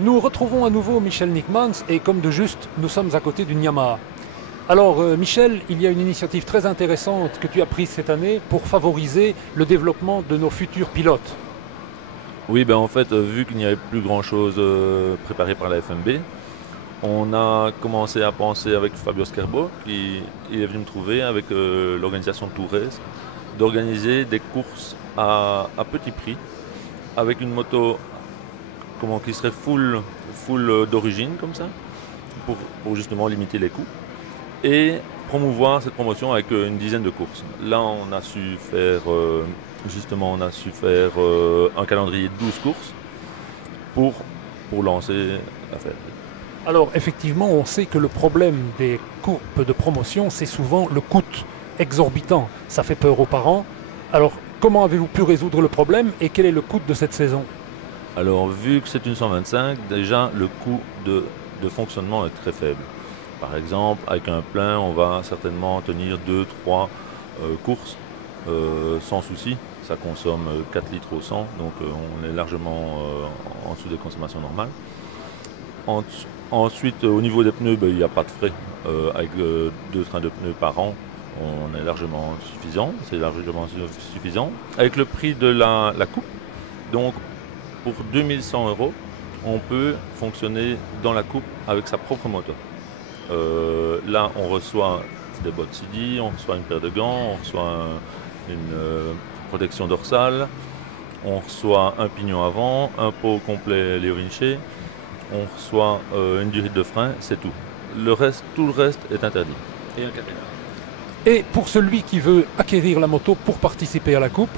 Nous retrouvons à nouveau Michel Nickmans et comme de juste, nous sommes à côté d'une Yamaha. Alors Michel, il y a une initiative très intéressante que tu as prise cette année pour favoriser le développement de nos futurs pilotes. Oui, ben en fait, vu qu'il n'y avait plus grand-chose préparé par la FMB, on a commencé à penser avec Fabio Scherbo, qui il est venu me trouver avec l'organisation de Tourès, d'organiser des courses à petit prix, avec une moto qui serait full d'origine, comme ça, pour justement limiter les coûts, et promouvoir cette promotion avec une dizaine de courses. Là, on a su faire, un calendrier de 12 courses pour, pour lancer l'affaire. Alors effectivement, on sait que le problème des courbes de promotion, c'est souvent le coût exorbitant. Ça fait peur aux parents. Alors comment avez-vous pu résoudre le problème et quel est le coût de cette saison? Alors, vu que c'est une 125, déjà le coût de fonctionnement est très faible. Par exemple, avec un plein, on va certainement tenir 2-3 courses sans souci. Ça consomme 4 litres au 100, donc on est largement en dessous des consommations normales. En- Ensuite, au niveau des pneus, ben, il n'y a pas de frais. Avec 2 trains de pneus par an, on est largement suffisant. C'est largement suffisant. Avec le prix de la coupe, donc pour 2100 euros, on peut fonctionner dans la coupe avec sa propre moto. Là, on reçoit des bottes CD, on reçoit une paire de gants, on reçoit une protection dorsale, on reçoit un pignon avant, un pot complet Léo Vinci, on reçoit une durite de frein, c'est tout. Tout le reste est interdit. Et un caténaire. Et pour celui qui veut acquérir la moto pour participer à la coupe,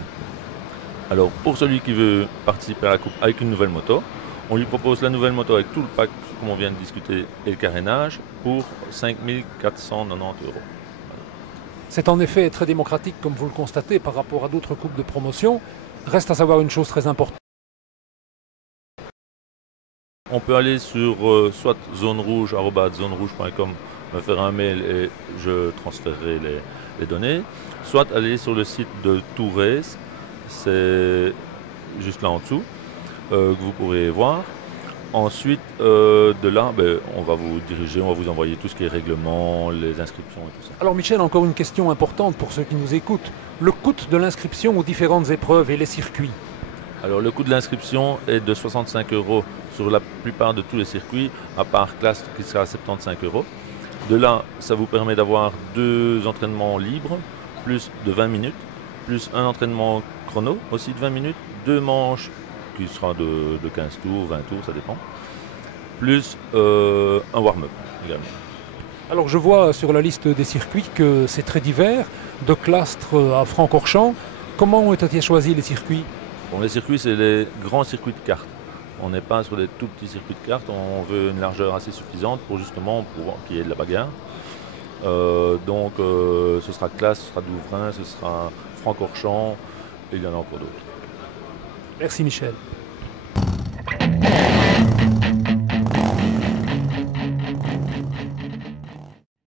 Alors, pour celui qui veut participer à la coupe avec une nouvelle moto, on lui propose la nouvelle moto avec tout le pack, comme on vient de discuter, et le carénage pour 5 490 euros. c'est en effet très démocratique comme vous le constatez par rapport à d'autres coupes de promotion. Reste à savoir une chose très importante. On peut aller sur soit zonerouge@zonerouge.com, me faire un mail et je transférerai les données, soit aller sur le site de Tourès, c'est juste là en dessous, que vous pourrez voir. Ensuite, de là, ben, on va vous diriger, on va vous envoyer tout ce qui est règlement, les inscriptions et tout ça. Alors Michel, encore une question importante pour ceux qui nous écoutent. Le coût de l'inscription aux différentes épreuves et les circuits. Alors, le coût de l'inscription est de 65 euros sur la plupart de tous les circuits, à part classe qui sera à 75 euros. De là, ça vous permet d'avoir 2 entraînements libres, plus de 20 minutes, plus un entraînement chrono aussi de 20 minutes, 2 manches qui sera de 15 tours, 20 tours, ça dépend, plus un warm-up également. Alors je vois sur la liste des circuits que c'est très divers, de Clastres à Francorchamps. Comment ont été choisis les circuits? Bon, les circuits, c'est les grands circuits de cartes. On n'est pas sur des tout petits circuits de cartes, on veut une largeur assez suffisante pour qu'il y ait de la bagarre. Ce sera Classe, ce sera Douvrin, ce sera Francorchamps, et il y en a encore d'autres. Merci Michel.